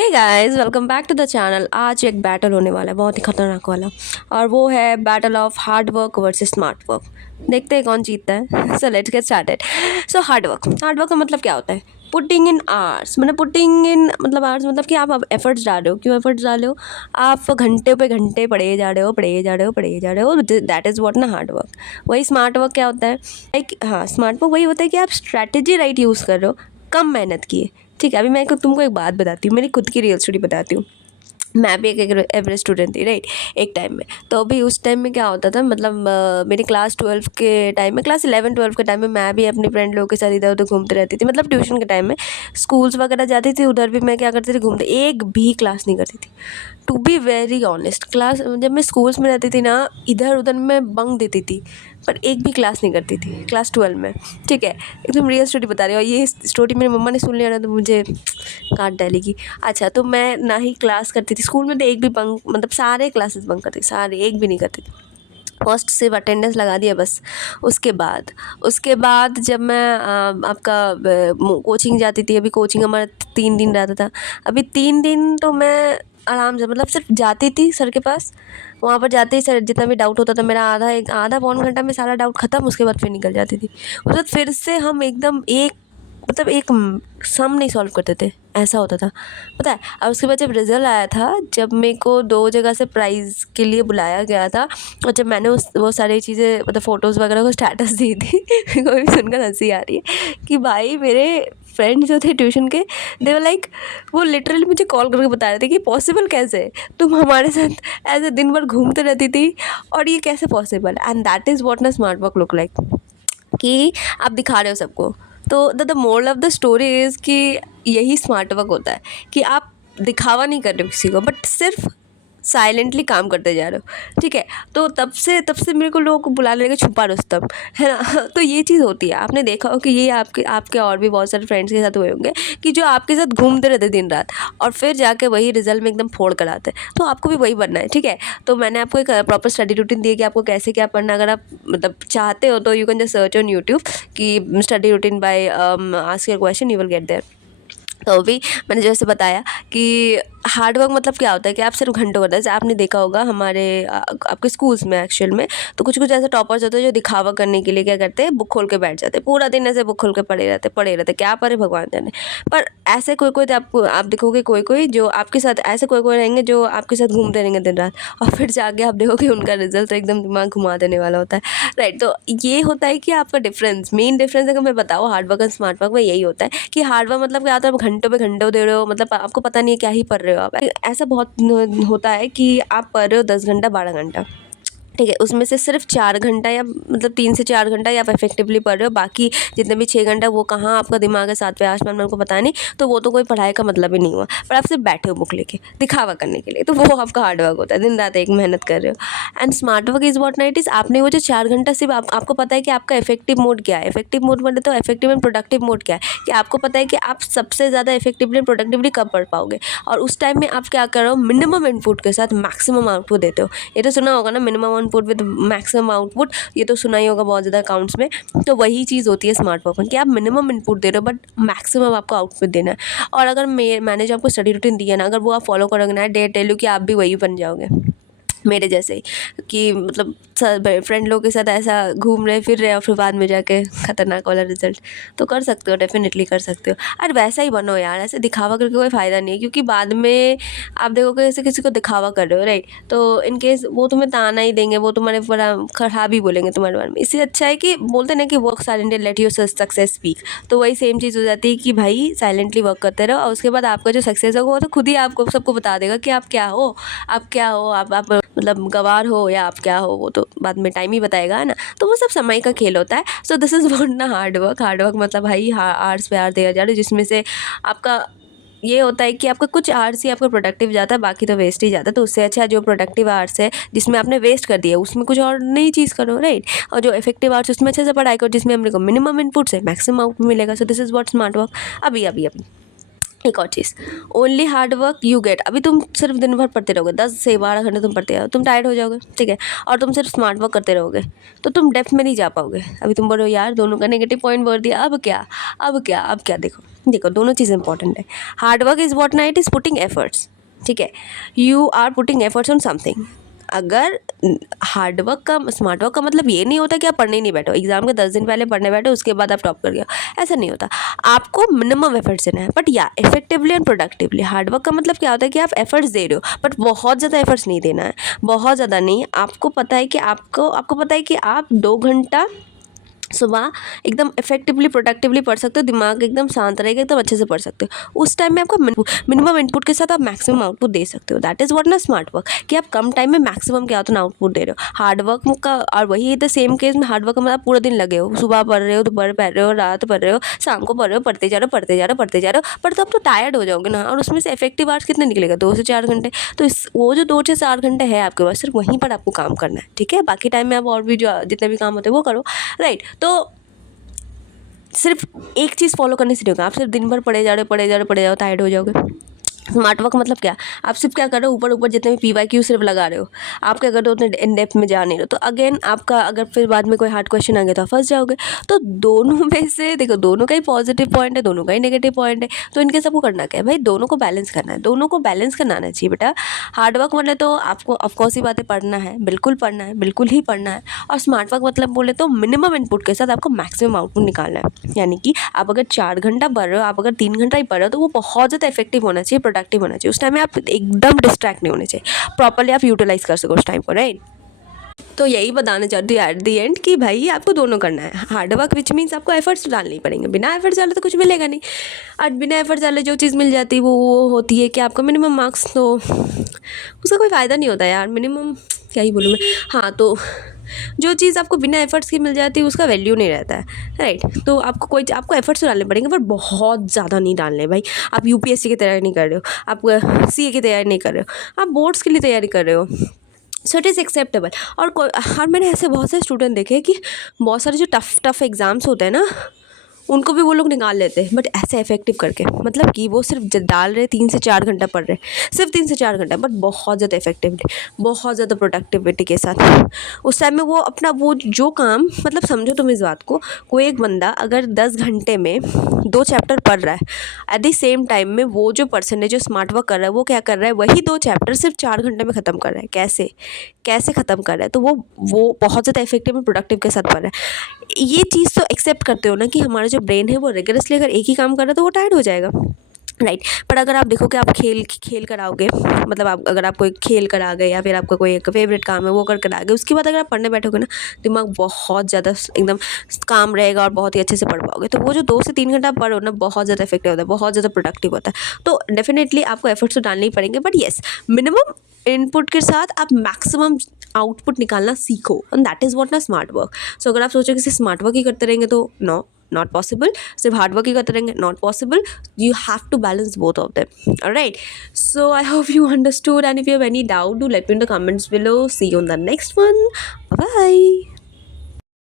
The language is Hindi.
Hey guys, welcome back to the channel. आज एक बैटल होने वाला है, बहुत ही खतरनाक वाला। और वो है battle of hard work versus smart work. देखते हैं कौन जीतता है। So let's get started. So hard work का मतलब क्या होता है? पुटिंग इन आवर्स, मतलब पुटिंग इन मतलब आवर्स मतलब कि आप एफर्ट्स डाल रहे हो। क्यों एफर्ट्स डाल रहे हो? आप घंटे पे घंटे पढ़े जा रहे हो, पढ़े जा रहे हो, पढ़े जा रहे हो। दैट इज़ व्हाट ना हार्ड वर्क। वही स्मार्ट वर्क क्या होता है? लाइक हाँ, स्मार्ट वर्क वही होता है कि आप स्ट्रैटेजी राइट यूज़ कर रहे हो, कम मेहनत किए। ठीक है, अभी मैं तुमको एक बात बताती हूँ, मेरी खुद की रियल स्टोरी बताती हूँ। मैं भी एक एवरेज स्टूडेंट थी, राइट, एक टाइम में। तो अभी उस टाइम में क्या होता था, मतलब मेरी क्लास 12 के टाइम में, क्लास 11-12 के टाइम में मैं भी अपने फ्रेंड लोगों के साथ इधर उधर घूमती रहती थी। मतलब ट्यूशन के टाइम में स्कूल्स वगैरह जाती थी, उधर भी मैं क्या करती थी, घूमते, एक भी क्लास नहीं करती थी। To be very honest, class जब मैं स्कूल्स में रहती थी ना, इधर उधर मैं बंक देती थी, पर एक भी क्लास नहीं करती थी क्लास 12 में। ठीक है, एकदम रियल स्टोरी बता रही हूँ। और ये स्टोरी मेरी मम्मा ने सुन लिया ना तो मुझे काट डालेगी। अच्छा, तो मैं ना ही क्लास करती थी स्कूल में, तो एक भी बंक, मतलब सारे क्लासेस बंक करती थी, सारे, एक भी नहीं करती थी। फर्स्ट सिर्फ अटेंडेंस लगा दिया बस। उसके बाद जब मैं आपका कोचिंग जाती थी, अभी कोचिंग हमारा 3 दिन रहता था। अभी 3 दिन तो मैं आराम से, मतलब सिर्फ जाती थी सर के पास। वहाँ पर जाते ही सर जितना भी डाउट होता था मेरा, आधा पौन घंटा में सारा डाउट ख़त्म। उसके बाद फिर निकल जाती थी। उसके बाद फिर से हम एकदम एक, मतलब एक सम नहीं सॉल्व करते थे, ऐसा होता था, पता है। और उसके बाद जब रिज़ल्ट आया था, जब मेरे को 2 जगह से प्राइज़ के लिए बुलाया गया था, और जब मैंने वो सारी चीज़ें, मतलब फ़ोटोज़ वगैरह को स्टेटस दी थी, मेरे को भी सुनकर हंसी आ रही है कि भाई मेरे फ्रेंड्स जो थे ट्यूशन के, दे वर लाइक, वो लिटरली मुझे कॉल करके बता रहे थे कि पॉसिबल कैसे है, तुम हमारे साथ ऐसे दिन भर घूमते रहती थी और ये कैसे possible. And that is what ना स्मार्ट वर्क लुक लाइक, कि आप दिखा रहे हो सबको। तो the moral of the story is कि यही स्मार्ट वर्क होता है, कि आप दिखावा नहीं कर रहे हो किसी को, बट सिर्फ साइलेंटली काम करते जा रहे हो। ठीक है, तो तब से मेरे को लोग बुलाने लगे छुपा रुस्तम, है ना। तो ये चीज़ होती है, आपने देखा हो कि ये आपके आपके और भी बहुत सारे फ्रेंड्स के साथ हुए होंगे, कि जो आपके साथ घूमते रहते दिन रात, और फिर जाके वही रिजल्ट में एकदम फोड़ कर आते हैं। तो आपको भी वही बनना है। ठीक है, तो मैंने आपको एक प्रॉपर स्टडी रूटीन दी है कि आपको कैसे क्या पढ़ना। अगर आप मतलब चाहते हो तो you can just search on YouTube कि study routine by ask your question, you will get there. तो अभी मैंने जैसे बताया कि हार्ड वर्क मतलब क्या होता है, कि आप सिर्फ घंटों करते हैं। जैसे आपने देखा होगा हमारे आपके स्कूल्स में एक्चुअल में, तो कुछ कुछ ऐसे टॉपर्स होते हैं जो दिखावा करने के लिए क्या करते हैं, बुक खोल के बैठ जाते हैं, पूरा दिन ऐसे बुक खोल के पड़े रहते, क्या पढ़े भगवान जाने। पर ऐसे कोई कोई आपको आप देखोगे, कोई कोई जो आपके साथ, ऐसे कोई कोई रहेंगे जो आपके साथ घूमते रहेंगे दिन रात, और फिर जाके आप देखोगे उनका रिजल्ट एकदम दिमाग घुमा देने वाला होता है, राइट। तो ये होता है कि आपका डिफरेंस, मेन डिफरेंस अगर मैं बताऊँ हार्ड वर्क और स्मार्ट वर्क में, यही होता है कि हार्ड वर्क मतलब क्या होता है, आप घंटों पे घंटों दे रहे हो, मतलब आपको पता नहीं है क्या ही पढ़ रहे हो आप। ऐसा बहुत होता है कि आप पढ़ रहे हो 10 घंटा 12 घंटा, ठीक है, उसमें से सिर्फ 4 घंटा या मतलब 3 से 4 घंटा या आप इफेक्टिवली पढ़ रहे हो, बाकी जितने भी 6 घंटा वो कहाँ आपका दिमाग है 7वें आसमान में, उनको पता नहीं। तो वो तो कोई पढ़ाई का मतलब ही नहीं हुआ, पर आप सिर्फ बैठे हो बुक लेके दिखावा करने के लिए, तो वो आपका हार्ड वर्क होता है, दिन रात एक मेहनत कर रहे हो। And smart work is what night is, आपने वो जो 4 घंटा सिर्फ आपको पता है कि आपका इफेक्टिव मोड क्या है। इफेक्टिव मोड मतलब तो इफेक्टिव एंड प्रोडक्टिव मोड क्या है, कि आपको पता है कि आप सबसे ज़्यादा इफेक्टिवली एंड प्रोडक्टिवली कब पढ़ पाओगे, और उस टाइम में आप क्या कर रहे हो, मिनिमम इनपुट के साथ मैक्सिमम आउटपुट देते हो। ये तो सुना होगा ना, minimum input with maximum output, ये तो सुना ही होगा बहुत ज़्यादा अकाउंट्स में। तो वही चीज़ होती है स्मार्ट वर्क में, कि आप मिनिमम इनपुट दे रहे हो बट मैक्सिमम आपको आउटपुट देना है। और अगर मैंने जो आपको स्टडी रूटीन दी है ना, अगर वो आप फॉलो करोगे ना, डे टेल यू कि आप भी वही बन जाओगे मेरे जैसे ही, कि मतलब फ्रेंड लोगों के साथ ऐसा घूम रहे फिर रहे और फिर बाद में जाके खतरनाक वाला रिजल्ट। तो कर सकते हो, डेफिनेटली कर सकते हो। और वैसा ही बनो यार, ऐसे दिखावा करके कोई फ़ायदा नहीं है, क्योंकि बाद में आप देखोगे जैसे किसी को दिखावा कर रहे हो, राइट, तो इन केस वो तुम्हें ताना ही देंगे, वो तुम्हारे बड़ा खराब ही बोलेंगे तुम्हारे बारे में। इससे अच्छा है कि बोलते ना कि work silently let your success speak. तो वही सेम चीज़ हो जाती है कि भाई साइलेंटली वर्क करते रहो, और उसके बाद आपका जो सक्सेस होगा वो तो खुद ही आपको सबको बता देगा कि आप क्या हो, आप मतलब गवार हो या आप क्या हो, वो तो बाद में टाइम ही बताएगा, है ना। तो वो सब समय का खेल होता है। सो दिस इज़ व्हाट ना हार्ड वर्क मतलब भाई आवर्स पे आवर दिया जा रहा है, जिसमें से आपका ये होता है कि आपका कुछ आवर्स ही आपका प्रोडक्टिव जाता है, बाकी तो वेस्ट ही जाता है। तो उससे अच्छा जो प्रोडक्टिव आवर्स है जिसमें आपने वेस्ट कर दिया, उसमें कुछ और नई चीज़ करो, राइट। और जो इफेक्टिव आवर्स उसमें अच्छे से पढ़ाई करो, जिसमें हमने को मिनिमम इनपुट से मैक्सिमम आउटपुट मिलेगा। So this is what smart work. अभी एक और चीज़, only hard work you get. अभी तुम सिर्फ दिन भर पढ़ते रहोगे, 10 से 12 घंटे तुम पढ़ते रहो, तुम टायर्ड हो जाओगे, ठीक है, और तुम सिर्फ स्मार्ट वर्क करते रहोगे तो तुम डेप्थ में नहीं जा पाओगे। अभी तुम बोलो यार दोनों का नेगेटिव पॉइंट बोल दिया, अब क्या, अब क्या, अब क्या। देखो देखो, दोनों चीज़ इंपॉर्टेंट है। हार्ड वर्क इज़ व्हाट ना, इट इज़ पुटिंग एफर्ट्स, ठीक है, you are putting efforts on something. अगर हार्ड वर्क का, स्मार्ट वर्क का मतलब ये नहीं होता कि आप पढ़ने ही नहीं बैठो, एग्जाम के 10 दिन पहले पढ़ने बैठो उसके बाद आप टॉप कर गए, ऐसा नहीं होता। आपको मिनिमम एफर्ट्स देना है, बट या effectively and productively. Hard work का मतलब क्या होता है कि आप एफर्ट्स दे रहे हो, बट बहुत ज़्यादा एफर्ट्स नहीं देना है, बहुत ज़्यादा नहीं। आपको पता है कि आपको पता है कि आप 2 घंटा सुबह एकदम इफेक्टिवली प्रोडक्टिवली पढ़ सकते हो, दिमाग एकदम शांत रहेगा, एकदम अच्छे से पढ़ सकते हो। उस टाइम में आपको मिनिमम इनपुट के साथ आप मैक्सिमम आउटपुट दे सकते हो। दैट इज़ व्हाट ना स्मार्ट वर्क, कि आप कम टाइम में मैक्सिमम क्या होता है आउटपुट दे रहे हो। हार्ड वर्क का, और वही द सेम केस में हार्ड वर्क का मतलब पूरा दिन लगे हो, सुबह पढ़ रहे हो, दोपहर पढ़ रहे हो, रात पढ़ रहे हो, शाम को पढ़ रहे हो, पढ़ते जा रहे हो, पढ़ते जा रहे हो, पढ़ते जा रहे हो, पर तो अब तो टायर्ड हो जाओगे ना। और उसमें से इफेक्टिव आवर्स कितने निकलेगा, 2 से 4 घंटे। तो इस वो जो 2 से 4 घंटे है आपके पास, सिर्फ वहीं पर आपको काम करना है, ठीक है। बाकी टाइम में आप और भी जो जितने भी काम होते हैं वो करो, राइट। तो सिर्फ एक चीज़ फॉलो करने से नहीं होगा, आप सिर्फ दिन भर पढ़े जा रहे हो, पढ़े जा रहे हो, पढ़े जाओ, टायर्ड हो जाओगे। स्मार्ट वर्क मतलब क्या, आप सिर्फ क्या कर रहे हो, ऊपर ऊपर जितने भी PYQ सिर्फ लगा रहे हो, आप क्या कर रहे हो, उतने इन डेप्थ में जा नहीं रहे हो। तो अगेन आपका अगर फिर बाद में कोई हार्ड क्वेश्चन आ गया तो आप फंस जाओगे। तो दोनों में से देखो, दोनों का ही पॉजिटिव पॉइंट है, दोनों का ही नेगेटिव पॉइंट है। तो इनके सबको करना क्या है भाई, दोनों को बैलेंस करना है, दोनों को बैलेंस करना आना चाहिए बेटा। हार्ड वर्क मतलब तो आपको ऑफकोर्स ही बातें पढ़ना है, बिल्कुल पढ़ना है, बिल्कुल ही पढ़ना है। और स्मार्ट वर्क मतलब बोले तो मिनिमम इनपुट के साथ आपको मैक्सिमम आउटपुट निकालना है। यानी कि आप अगर 4 घंटा पढ़ रहे हो, आप अगर 3 घंटा ही पढ़ रहे हो, तो वो बहुत ज़्यादा इफेक्टिव होना चाहिए, प्रोडक्टिव होना चाहिए। उस टाइम में आप एकदम डिस्ट्रैक्ट नहीं होने चाहिए, प्रॉपर्ली आप यूटिलाइज कर सको उस टाइम को, राइट। तो यही बताना चाहती हूँ एट दी एंड कि भाई आपको दोनों करना है। हार्ड वर्क विच मीन्स आपको एफर्ट्स डालने ही पड़ेंगे, बिना एफर्ट्स डाले तो कुछ मिलेगा नहीं। और बिना एफर्ट्स डाले जो चीज़ मिल जाती है वो होती है कि आपका मिनिमम मार्क्स, तो उसका कोई फ़ायदा नहीं होता यार। मिनिमम क्या ही बोलूँ मैं, हाँ, तो जो चीज़ आपको बिना एफर्ट्स की मिल जाती है उसका वैल्यू नहीं रहता है, राइट। तो आपको एफर्ट्स तो डालने पड़ेंगे, पर बहुत ज़्यादा नहीं डालने भाई। आप UPSC की तैयारी नहीं कर रहे हो, आप CA की तैयारी नहीं कर रहे हो, आप बोर्ड्स के लिए तैयारी कर रहे हो, सो इट इज़ एक्सेप्टेबल। और मैंने ऐसे बहुत सारे स्टूडेंट देखे हैं कि बहुत सारे जो टफ एग्ज़ाम्स होते हैं ना, उनको भी वो लोग निकाल लेते हैं, बट ऐसे इफेक्टिव करके, मतलब कि वो सिर्फ डाल रहे 3 से 4 घंटा पढ़ रहे, सिर्फ 3 से 4 घंटा, बट बहुत ज़्यादा इफेक्टिवली, बहुत ज़्यादा प्रोडक्टिविटी के साथ। उस टाइम में वो अपना वो जो काम, मतलब समझो तुम इस बात को, कोई एक बंदा अगर 10 घंटे में 2 चैप्टर पढ़ रहा है, एट द सेम टाइम में वो जो पर्सन है जो स्मार्ट वर्क कर रहा है, वो क्या कर रहा है, वही 2 चैप्टर सिर्फ 4 घंटे में ख़त्म कर रहा है। कैसे ख़त्म कर रहा है, तो वो बहुत ज़्यादा इफेक्टिव और प्रोडक्टिव के साथ पढ़ रहा है। ये चीज़ तो एक्सेप्ट करते हो ना कि हमारा जो ब्रेन है वो रिगरसली अगर एक ही काम कर रहा है तो वो टायर्ड हो जाएगा, राइट। पर अगर आप देखो कि आप खेल कर आओगे, मतलब आप अगर आप कोई खेल कर आ गए या फिर आपका कोई एक फेवरेट काम है वो कर आ गए, उसके बाद अगर आप पढ़ने बैठोगे ना, दिमाग बहुत ज़्यादा एकदम काम रहेगा और बहुत ही अच्छे से पढ़ पाओगे। तो वो जो 2 से 3 घंटा पढ़ो ना, बहुत ज़्यादा इफेक्टिव होता है, बहुत ज़्यादा प्रोडक्टिव होता है। तो डेफिनेटली आपको एफर्ट्स तो डालने ही पड़ेंगे, बट येस, मिनिमम इनपुट के साथ आप मैक्सिमम आउटपुट निकालना सीखो, एंड दैट इज़ व्हाट ना स्मार्ट वर्क। सो अगर आप सोचो कि सिर्फ स्मार्ट वर्क ही करते रहेंगे तो नो, नॉट पॉसिबल। सिर्फ हार्ड वर्क ही करते रहेंगे, not possible. You have to balance both of them. All right, so I hope you understood, and if you have any doubt, do let me in the comments below. See you on the next one. Bye bye.